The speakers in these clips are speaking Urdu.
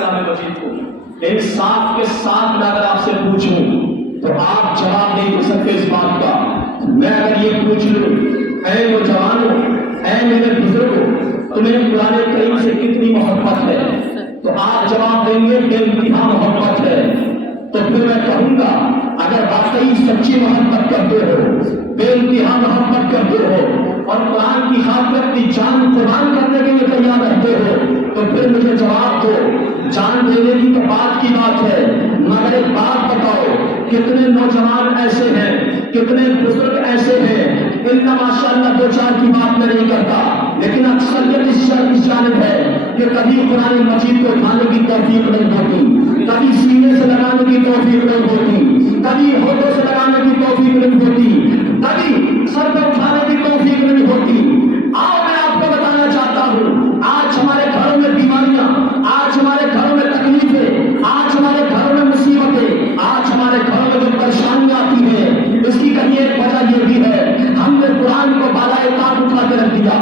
کلام مجید کو انصاف کے ساتھ میں اگر آپ سے پوچھوں تو آپ جواب نہیں دے سکتے اس بات کا. میں اگر یہ پوچھ لوں اے نوجوانوں، اے میرے بزرگوں، تمہیں قرآن کریم سے کتنی محبت ہے، تو آپ جواب دیں گے بے انتہا محبت ہے. تو پھر میں کہوں گا اگر واقعی سچی محبت کرتے ہو، بے انتہا محبت کرتے ہو اور قرآن کی خاطر اپنی جان قربان کرنے کے لیے تیار رہتے ہو تو پھر مجھے جواب دو. جان دینے کی تو بات کی بات ہے، مگر ایک بات بتاؤ، کتنے نوجوان ایسے ہیں، کتنے بزرگ ایسے ہیں، ان کا ماشاءاللہ دو چار کی بات میں نہیں کرتا، لیکن اکثریت اس جانب ہے کہ کبھی قرآن مجید کو اٹھانے کی توفیق نہیں ہوتی، کبھی سینے سے لگانے کی توفیق نہیں ہوتی، کبھی ہونٹوں سے لگانے کی توفیق نہیں ہوتی، کبھی سر پہ اٹھانے کی توفیق نہیں ہوتی. آؤ میں آپ کو بتانا چاہتا ہوں، آج ہمارے گھروں میں بیماریاں، آج ہمارے گھروں میں تکلیفیں، آج ہمارے گھروں میں مصیبتیں، آج ہمارے گھروں میں جو پریشانیاں آتی ہیں، اس کی کہیں ایک وجہ یہ بھی ہے ہم نے قرآن کو بالائے طاق اٹھا کے رکھ دیا.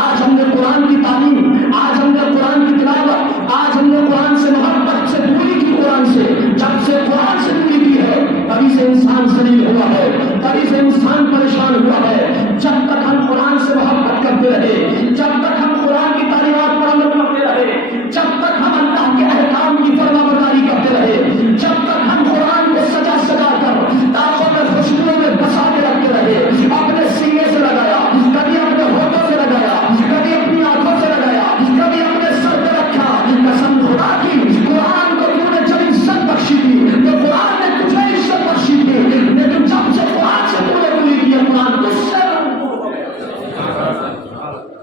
آج ہم نے قرآن کی تعلیم، آج ہم نے قرآن کی تلاوت، آج ہم نے قرآن سے محبت سے دوری کی. قرآن سے جب سے قرآن سے دوری کی ہے تبھی سے انسان ذلیل ہوا ہے، تبھی سے انسان پریشان ہوا ہے. جب تک ہم قرآن سے محبت کرتے رہے، جب تک ہم قرآن کی تعلیمات پر عمل کرتے رہے، جب تک ہم اللہ کے احکام کی فرما برداری کرتے رہے، جب تک ہم قرآن کو سجا سجا کر تاجوں میں خوشبوؤں میں بسا کے رکھتے رہے، اپنے سینے سے لگایا، کبھی اپنے ہونٹوں سے لگایا، کبھی اپنی آنکھوں سے لگایا، کبھی اپنے سر پہ رکھا. قسم خدا کی قرآن کو تم نے جب عزت بخشی تھی تو قرآن نے تجھے عزت بخشی تھی، لیکن جب سے قرآن سے تم نے دوری کی ہے قرآن تجھ سے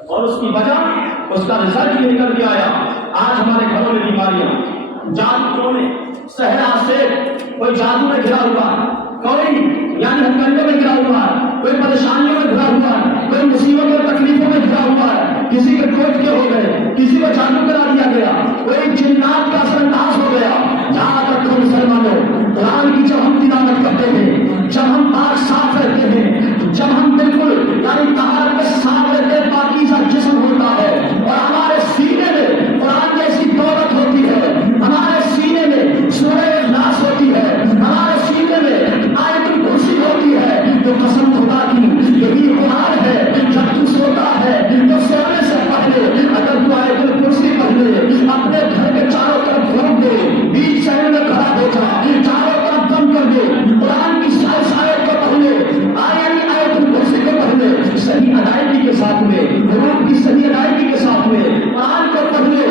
اور اس کی وجہ اس کا رزلٹ یہ نکل کے آیا. آج ہمارے گھروں میں بیماریاں، جادو میں صحرا سے کوئی جادو میں گھرا ہوا ہے، کوئی یعنی ہتھکنڈوں میں گھرا ہوا ہے، کوئی پریشانیوں میں گھرا ہوا ہے، کوئی مصیبتوں اور تکلیفوں میں گھرا ہوا ہے، کسی کے ٹوٹ کے ہو گئے، کسی کو جادو کرا دیا گیا، کوئی جنات کا اثر انداز ہو گیا. یہاں تک تو مسلمانوں قرآن کی جب ہم تلاوت کرتے ہیں، جب ہم پاک صاف رہتے ہیں، جب ہم بالکل یعنی طہارت میں صاف رہتے ہیں، پاکیزہ جسم ہوتا ہے اور ہمارے سینے میں قرآن جیسی دولت ہوتی ہے، ہمارے سینے میں سورہ اخلاص ہوتی ہے، ہمارے سینے میں آیت الکرسی ہوتی ہے، تو قسم خدا کی یہی قرآن ہے. جب تو سوتا ہے تو سونے سے پہلے اگر تو آیت الکرسی پڑھ لے، اپنے گھر کے چاروں طرف گھوم دے، بیچ شہر میں کھڑا ہو جا، چاروں طرف دم کر دے، قرآن کی آیت کو پڑھ لے، آیت الکرسی کو پڑھ لے، صحیح ادائیگی کے ساتھ میں، حروف کی صحیح ادائیگی کے ساتھ میں قرآن کو پڑھ لے،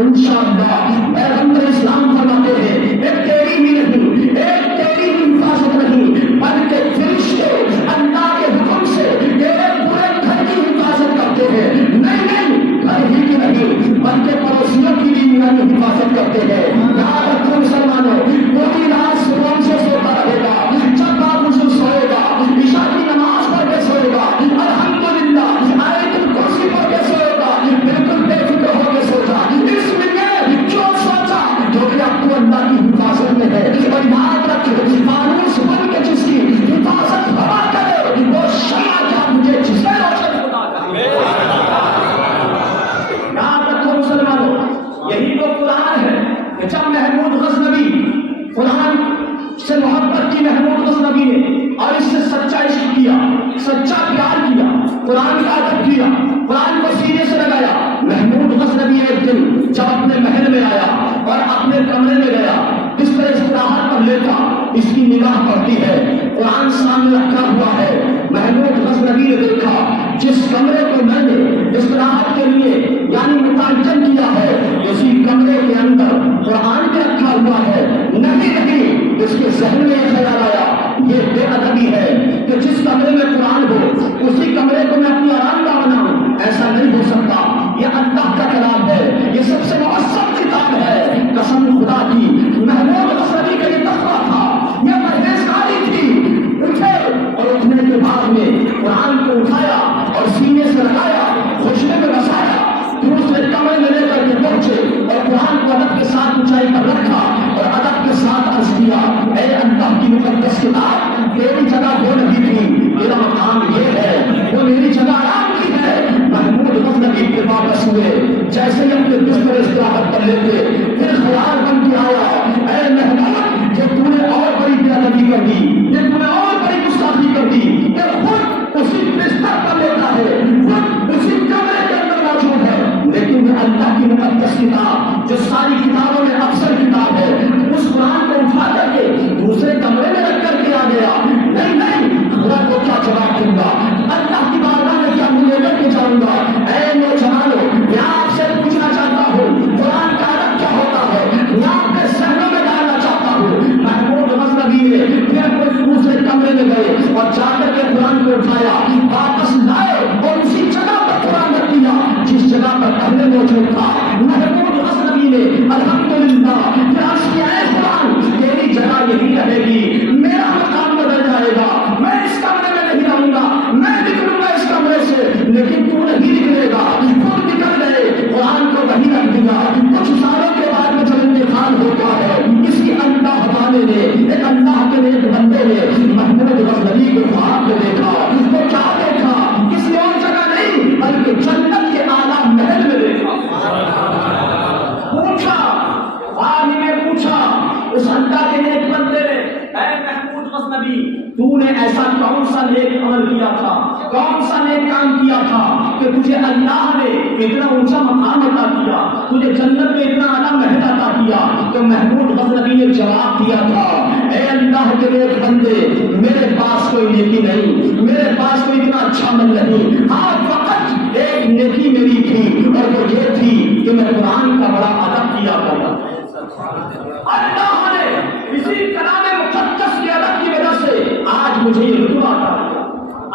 انشاءاللہ پیغمبر اسلام فرماتے ہیں ایک تیری بھی نہیں، ایک تیری بھی حفاظت نہیں، بلکہ فرشتے اللہ کے حکم سے تیرے پورے گھر کی حفاظت کرتے ہیں. نہیں گھر ہی کی نہیں بلکہ پڑوسیوں کی بھی حفاظت کرتے ہیں. یاد رکھو مسلمانوں، پوری رات سکون سے سوتا رہے گا، جب آپ اسے سوئے گا، عشاء کی نماز پڑھ کے سوئے گا، الحمدللہ آیت الکرسی پڑھ کے سوئے گا، بالکل بے فکر ہو کے سو جا. اس لیے جو سوچا جو کہ اب تو اللہ کی حفاظت میں ہے. اور یاد رکھ فانوس بن کے جس کی حفاظت ہوا کرے وہ شمع کیا مجھے جسے روشن خدا کا. یاد رکھو مسلمانوں، یہی وہ قرآن ہے کہ جب محمود غزنوی قرآن سے محبت کی، محمود غزنوی نے اور اس سے سچا عشق کیا، سچا پیار کیا، قرآن کا ادب کیا، قرآن کو سینے سے لگایا. محمود غزنوی ایک دن جب اپنے محل میں آیا اور اپنے کمرے میں گیا، اس طرح استراحت پر لیتا، اس کی نگاہ پڑتی ہے، قرآن سامنے رکھا ہوا ہے. محمود غزنوی نے دیکھا جس کمرے کو میں نے استراحت کے لیے یعنی متعین کیا ہے، اسی کمرے کے اندر قرآن بھی رکھا ہوا ہے. نہیں اس کے ذہن میں یہ خیال آیا یہ بے ادبی ہے کہ جس کمرے میں قرآن ہو اسی کمرے کو میں اپنی آرام دہ بناؤں. ایسا نہیں ہو سکتا، یہ اللہ کا کلام ہے، یہ سب سے مؤثر کتاب ہے. قسم خدا کی محمود غزنوی کا یہ تقویٰ تھا، یہ پرہیزگاری تھی. اٹھے اور اٹھنے کے بعد میں قرآن کو اٹھایا اور سینے سے لگایا، خوشبو میں بسایا، دوسرے کمرے میں لے کر کے پہنچے اور قرآن کو ادب کے ساتھ اونچائی پر رکھا اور ادب کے ساتھ عرض کیا اے اللہ کی مقدس کتاب، تیری جگہ وہ نہیں تھی، میرا مقام یہ ہے، وہ میری جگہ آرام کی ہے. محمود غزنوی کے واپس ہوئے، جیسے ہی اپنے بستر استراحت پر لیتے پھر گستاخی کر دی، یہ تم نے اور بڑی گستاخی کر دی کہ خود اسی بستر پر لیتا ہے، خود اسی کمرے کے اندر موجود ہے، لیکن وہ اللہ کی مقدس کتاب جو ساری کتابوں میں افضل کتاب ہے، اس قرآن کو اٹھا کر کے دوسرے کمرے میں رکھ کر کے آ گیا۔ نہیں نہیں، خدا کو کیا جواب دوں گا، اللہ کی بارگاہ میں کیا منہ لے کر کے جاؤں گا؟ اے نوجوانوں، میں آپ سے پوچھنا چاہتا ہوں قرآن کا ادب کیا ہوتا ہے، میں آپ کے ذہنوں میں ڈالنا چاہتا ہوں۔ محمود غزنوی نے پھر کوئی دوسرے کمرے میں گئے اور جا کر کے قرآن کو اٹھایا، واپس لائے اور اسی جگہ پر قرآن رکھ دیا جس جگہ پر پہلے موجود تھا۔ محمود غزنوی نے الحمدللہ پیاس کیا ہے، قرآن تیری جگہ یہی رہے گی، میرا مقام بدل جائے گا، میں اس کمرے میں نہیں رہوں گا، میں نکلوں گا اس کمرے سے، لیکن تو نہیں نکلے گا۔ خود نکل گئے، قرآن کو وہیں رکھ دیا۔ کچھ سالوں کے بعد میں جب انتقال ہوتا ہے، کسی اللہ والے نے، ایک اللہ کے نیک بندے نے محمود غزنوی کو خواب میں دیکھا۔ وہ کیا دیکھا؟ کسی اور جگہ نہیں بلکہ جنت کے اعلیٰ محل میں دیکھا۔ پوچھا، آدمی نے پوچھا اس اللہ کے نیک بندے نے، اے محمود غزنوی، تو نے ایسا کون سا نیک عمل کیا تھا، کون سا نیک کام کیا تھا کہ تجھے اللہ نے اتنا اونچا مقام عطا کیا، تجھے جنت میں اتنا اعلیٰ محل عطا کیا؟ تو محمود غزنوی نے جواب دیا تھا، اے اللہ کے نیک بندے، میرے پاس کوئی نیکی نہیں، میرے پاس کوئی اتنا اچھا عمل نہیں، ہاں فقط ایک نیکی میری تھی اور وہ یہ تھی کہ میں قرآن کا بڑا ادب کیا کرتا تھا۔ اللہ نے اسی کلام مقدس کے ادب کی وجہ سے آج مجھے یہ رتبہ عطا کیا،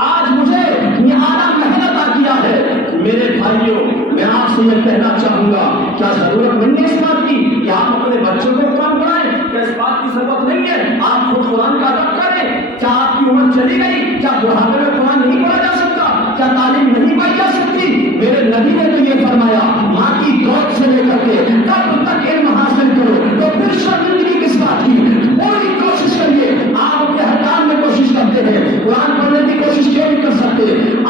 آج مجھے یہ اعلیٰ محل عطا کیا ہے۔ میرے بھائیوں، میں آپ سے یہ کہنا چاہوں گا، کیا ضرورت نہیں ہے اس بات کی کہ آپ اپنے بچوں کو قرآن پڑھائیں؟ کیا اس بات کی ضرورت نہیں ہے آپ خود قرآن کا ادب کریں؟ کیا آپ کی عمر چلی گئی؟ کیا بڑھاپے میں قرآن نہیں پڑھا جا سکتا؟ کیا تعلیم نہیں پائی جا سکتی؟ میرے نبی نے تو یہ فرمایا، ماں کی گود سے لے کر کے تب تک علم حاصل کرو، تو پھر شرمندگی کس بات کی؟ پوری کوشش کریے۔ آپ اپنے ہر کام میں کوشش کرتے ہیں، قرآن پڑھنے کی کوشش کیوں نہیں کر سکتے؟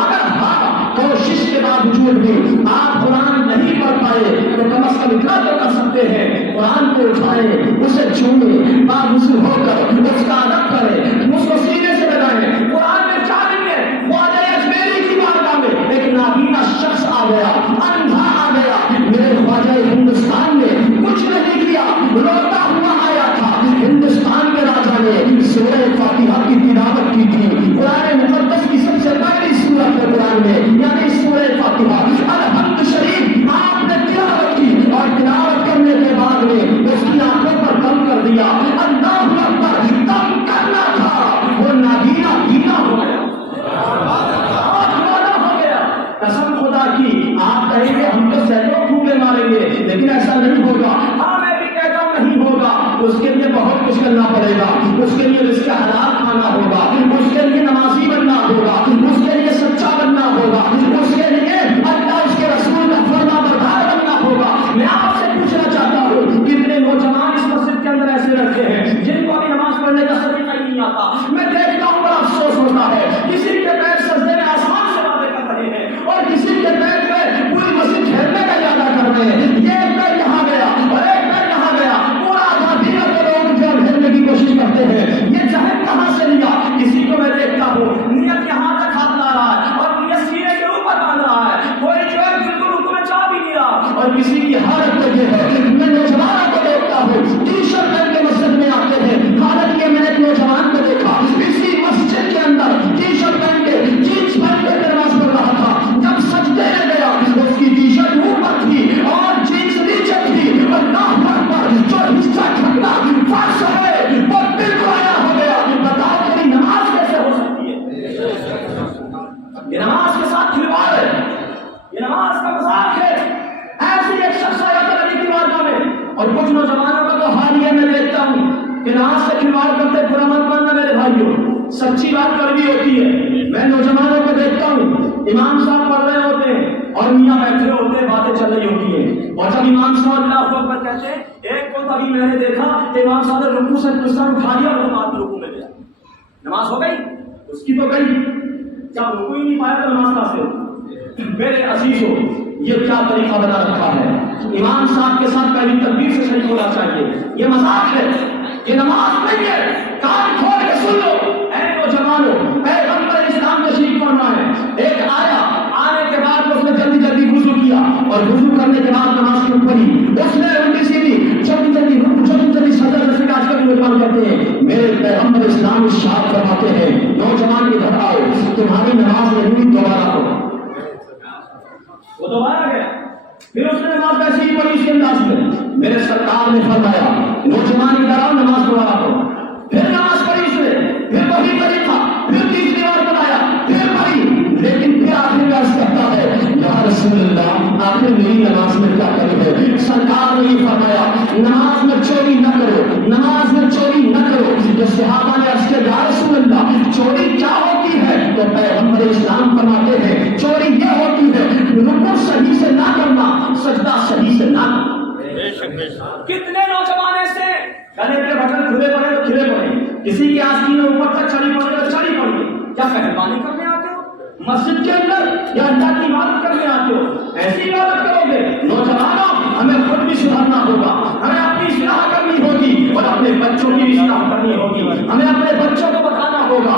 اگر ہاں کوشش کے باوجود بھی آپ قرآن نہیں پڑھ پائے تو کم از کم اتنا تو کر سکتے ہیں، قرآن کو اٹھائیں، اسے چھوئیں، باوضو ہو کر اس کا ادب کریں، اس کو سینے سے لگائیں۔ قرآن میں چاہیں گے خواجہ اجمیری کی بارگاہ میں ایک نابینا شخص آ گیا، اندھا آ گیا، میرے خواجہ ہندوستان نے کچھ نہیں کیا، روتا ہوا آیا تھا۔ ہندوستان کے راجا نے سورہ فاتحہ کی تلاوت کی تھی، قرآن مقدس کی سب سے پہلی سورت ہے قرآن میں، یعنی سورہ فاتحہ الحمد شریف آپ نے تلاوت کی، اور تلاوت کرنے کے بعد میں اس کی آنکھوں پر دم کر دیا۔ اللہ اکبر، دم کرنا تھا، وہ نابینا بینا ہو گیا، ہو گیا۔ قسم خدا کی، آپ کہیں گے ہم تو سینکڑوں پھوکے ماریں گے، لیکن ایسا نہیں ہوگا۔ ہاں میں بھی کہتا ہوں نہیں ہوگا، اس کے لیے بہت کچھ کرنا پڑے گا، اس کے لیے رزق حلال کھانا ہوگا، اس کے لیے نمازی بننا ہوگا، اس کے لیے سچا بننا ہوگا، اس کے لیے اللہ اس کے رسول کا فرما بردار بننا ہوگا۔ میں آپ سے پوچھنا چاہتا ہوں، کتنے نوجوان اس مسجد کے اندر ایسے رکھے ہیں جن کو ابھی نماز پڑھنے کا طریقہ ہی نہیں آتا؟ میں دیکھتا ہوں بڑا افسوس ہوتا ہے، کسی کے پیر سجدے میں آسمان سے باتیں کر رہے ہیں اور کسی کے پیر میں پوری مسجد گھیرنے کا ارادہ کر رہے ہیں، یہ پیر یہاں گیا اور ایک پیر یہاں گیا، پورا آزادی کو لوگ جو گھیرنے کی کوشش کرتے ہیں۔ یہ ذہن کہاں سے لیا؟ کسی کو میں دیکھتا ہوں نیت یہاں تک ہاتھ لا رہا ہے اور نیت سینے کے اوپر باندھ رہا ہے، کوئی جو ہے بالکل رکوع میں جا بھی نہیں رہا، اور کسی کی حالت تو یہ ہے، میں نوجوانوں کو دیکھتا ہوں ٹی شرٹ پہن کے مسجد میں آتے ہیں، حالت یہ میں نے ایک نوجوان کو دیکھا اسی مسجد کے اندر ٹی شرٹ پہن کے جینس پہن کے نماز پڑھ رہا تھا، جب سجدے میں گیا اس کی ٹی شرٹ اوپر تھی اور جینس نیچے تھی، اللہ اکبر، جو حصہ ڈھکنا فرض ہے وہ بالکل آیا ہو گیا۔ بتاؤ تیری نماز کیسے ہو سکتی ہے؟ یہ نماز کے ساتھ کھلواڑ ہے، یہ نماز کا مذاق ہے۔ ایسی ایک شخص آیا تھا نبی کی بارگاہ میں، اور کچھ نوجوانوں کا تو حال یہ میں دیکھتا ہوں کہ نماز سے کھلواڑ کرتے، برا مت ماننا میرے بھائیوں، سچی بات کڑوی ہوتی ہے۔ میں نوجوانوں کو دیکھتا ہوں، امام صاحب پڑھ رہے ہوتے ہیں اور میاں بیٹھے ہوتے ہیں، باتیں چل رہی ہوتی ہیں، اور جب امام صاحب اللہ اکبر کہتے ہیں، ایک کو تبھی میں نے دیکھا کہ امام صاحب نے رکوع سے سر اٹھا لیا اور وہ بات رکوع میں گیا۔ نماز ہو گئی اس کی، تو گئی، کیا رکوع ہی نہیں پایا تو نماز کہاں سے ہو؟ میرے عزیزوں، یہ کیا طریقہ بنا رکھا ہے؟ امام صاحب کے ساتھ پہلی تکبیر سے شریک ہونا چاہیے، یہ مذاق ہے، یہ نماز نہیں ہے۔ کان کھول کے اور وضو کرنے کے بعد نماز کو پڑھی، اس نے الٹی سیدھی چھوٹی چھوٹی رکوع چھوٹی چھوٹی سجدہ جیسے کہ آج کل نوجوان کرتے ہیں، میرے پیغمبر اسلام ارشاد فرماتے ہیں نوجوان ادھر آؤ، تمہاری نماز نہیں ہوئی دوبارہ پڑھو۔ وہ دوبارہ گیا، پھر اس نے نماز ایسے ہی پڑھی اس کے انداز میں، میرے سرکار نے فرمایا نوجوان ادھر آؤ نماز دوبارہ پڑھو۔ پھر نماز پڑھی اس نے، پھر وہی طریقہ، پھر تیسری بار بلایا، پھر پڑھی، لیکن پھر آخر میں عرض کرتا ہے یا رسول اللہ آخر میری نماز میں کیا کمی ہے؟ سرکار نے یہ فرمایا نماز میں چوری نہ کرو، نماز میں چوری نہ کرو۔ جو صحابہ نے عرض کیا یا رسول اللہ چوری کیا ہوتی ہے؟ تو پیغمبر اسلام فرماتے ہیں چوری یہ ہوتی ہے رکوع صحیح سے نہ کرنا، سجدہ صحیح سے نہ کرنا۔ کتنے نوجوان ایسے گلے کے بٹن کھلے پڑے تو کھلے پڑے، کسی کی آستین اوپر تک چڑھی پڑی تو چڑھی پڑی، کیا مہربانی کرنے آتے ہو مسجد کے اندر یا اللہ کی عبادت کرنے آتے ہو؟ ایسی عبادت کرو گے؟ نوجوانوں ہمیں خود بھی سدھرنا ہوگا، ہمیں اپنی اصلاح کرنی ہوگی اور اپنے بچوں کی اصلاح کرنی ہوگی، ہمیں اپنے بچوں کو بتانا ہوگا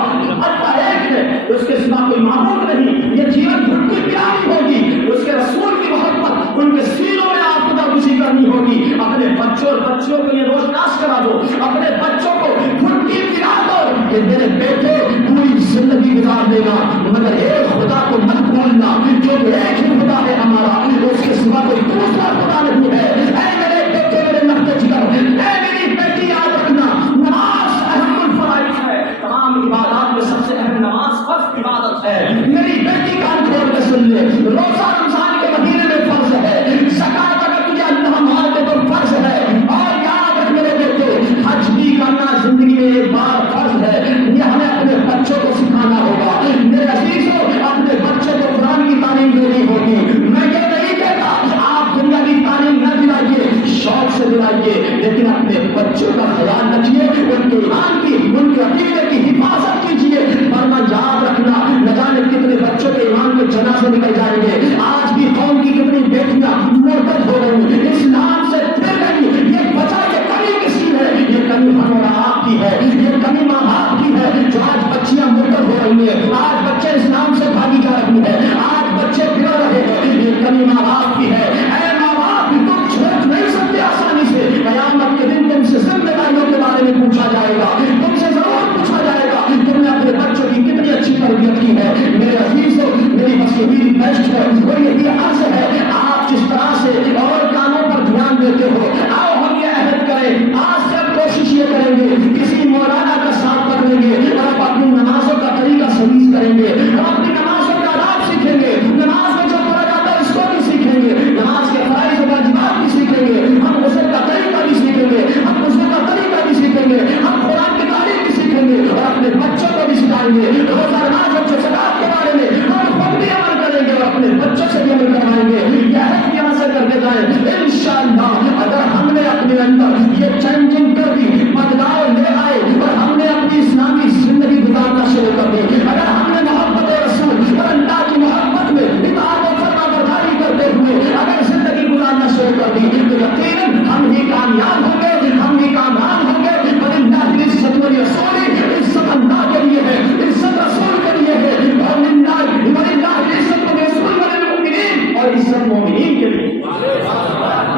اللہ ایک ہے، اس کے سوا کوئی معبود نہیں، یہ جیون خود کی پیاری ہوگی، اس کے رسول کی محبت ان کے سینوں میں آپ کو خوشی کرنی ہوگی۔ اپنے بچوں اور بچیوں کو یہ روشناس کرا دو، اپنے بچوں کو خود کی پلا دو کہ میرے بیٹے پوری زندگی گزار دے گا مگر ایک خدا کو مت بھولنا، جو ایک ہی خدا ہے ہمارا، اس کے سوا کوئی دوسرا خدا نہیں ہے۔ اے میرے بیٹے میرے لگتے جگر، اے میری بیٹی یاد رکھنا نماز اہم الفرائض ہے، تمام عبادات میں سب سے اہم نماز فرض عبادت ہے۔ میری بیٹی کان کھول کے سن لے، روزہ رمضان کے مہینے میں فرض ہے، زکات اگر تجھے اللہ مال دے تو فرض ہے، اور یاد رکھ میرے بیٹے حج بھی کرنا زندگی میں ایک بار فرض ہے، یہ ہمیں اپنے بچوں کو سکھانا ہوگا۔ میرے عزیزوں اپنے بچوں کو قرآن کی تعلیم دینی ہوگی، میں یہ نہیں کہتا آپ دنیا کی تعلیم نہ دلائیے، شوق سے دلائیے، لیکن اپنے بچوں کا خیال رکھیے، ان کے ایمان کی ان کے عقیدے کی حفاظت کیجیے، ورنہ یاد رکھنا نہ جانے کتنے بچوں کے ایمان کے جنازے نکل جائیں گے۔ آج بھی قوم کی کتنی بیٹیاں مرتد ہو رہی، اسلام سے پھر گئی، یہ وجہ یہ کمی کسی ہے؟ یہ کمی ہم اور آپ کی ہے، یہ کمی ماں باپ کی ہے، جو آج بچیاں مرتد ہو رہی ہیں، آج بچے اسلام سے بھاگی جا رہی ہے، آج بچے بگڑ رہے ہیں، یہ کمی ماں باپ کی ہے۔ اے ماں باپ تم چھوڑ نہیں سکتے آسانی سے، قیامت کے دن تم سے ذمہ داریوں کے بارے میں پوچھا جائے گا، تم سے ضرور پوچھا جائے گا تم نے اپنے بچوں کی کتنی اچھی تربیت کی ہے۔ میرے عزیزوں میری بس یہی بیسٹ ہے اور یہی عرض ہے، آپ جس طرح سے اور کاموں پر دھیان دیتے ہو، آؤ ہم یہ عہد کریں، آج سے کوشش یہ کریں گے کسی مولانا کا ساتھ پکڑیں گے اور اپنی نمازوں کا طریقہ سلیس کریں گے، ہم اپنی نمازوں کا آداب سیکھیں گے، نماز میں جو پڑھا جاتا ہے اس کو بھی سیکھیں گے، نماز کے فرائض و واجبات بھی سیکھیں گے، ہم غسل کا طریقہ بھی سیکھیں گے، ہم وضو کا طریقہ بھی سیکھیں گے، ہم قرآن کی تعلیم بھی سیکھیں گے اور اپنے بچوں کو بھی سکھائیں گے، روزہ نماز اور زکات کے بارے میں ہم خود بھی عمل کریں گے اور اپنے بچوں سے بھی عمل کروائیں گے۔ یہ عہد یہاں سے کرتے جائیں انشاءاللہ، اگر ہم نے اپنے اندر یہ چینجنگ کر دی، بدلاؤ لے آئے اور ہم نے اپنی اسلامی زندگی گزارنا شروع کر دی، اگر ہم نے محبت رسول اور اللہ کی محبت میں اطاعت و فرمانبرداری کرتے ہوئے اگر زندگی گزارنا شروع کر دی تو یقیناً ہم ہی کامیاب ہوں گے، ہم ہی کامیاب ہوں گے۔ وللہ العزت ولرسولہ، عزت اللہ کے لیے ہے، عزت رسول کے لیے ہے، اور وللہ العزت ولرسولہ وللمؤمنین، اور عزت مومنین کے لیے۔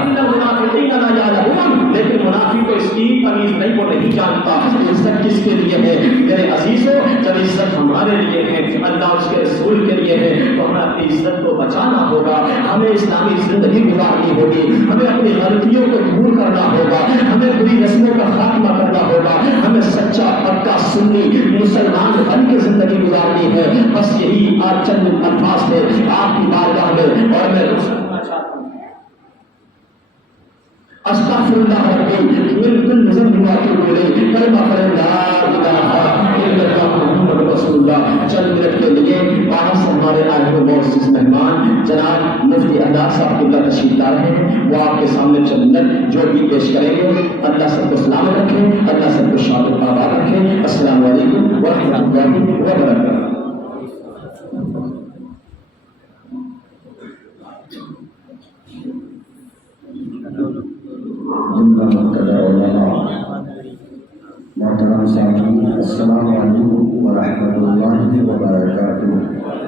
ان المنافقین لا یعلمون، لیکن منافق کو اس کی تمیز نہیں، وہ نہیں جانتا عزت کس کے لیے ہے۔ میرے عزیزوں جب عزت ہمارے لیے ہے، اللہ اس کے رسول کے لیے ہے، تو ہمیں اپنی عزت کو بچانا ہوگا، ہمیں اسلامی زندگی گزارنی ہوگی، ہمیں اپنی غلطیوں کو دور کرنا ہوگا، ہمیں بری رسموں کا خاتمہ کرنا ہوگا، ہمیں سچا پکا سنی مسلمان بن کے زندگی گزارنی ہے۔ بس یہی آج چند الفاظ ہے آپ کی بارگاہ میں، اور میں سننا چاہتا ہوں استغفر اللہ ربی من کل ذنب واتوب الیہ، کلمہ پڑھیں لا الہ الا اللہ محمد رسول اللہ۔ چند منٹ کے لیے باہر سے ہمارے آئے ہوئے معزز مہمان جناب مفتی احمد صاحب قبلہ تشریف لا رہے ہیں، وہ آپ کے سامنے چند منٹ جو بھی پیش کریں گے۔ اللہ سب کو سلامت رکھے، اللہ سب کو شاد و آباد رکھے۔ السلام علیکم ورحمۃ اللہ وبرکاتہ۔ محترم سامعین، السلام علیکم ورحمۃ اللہ وبرکاتہ۔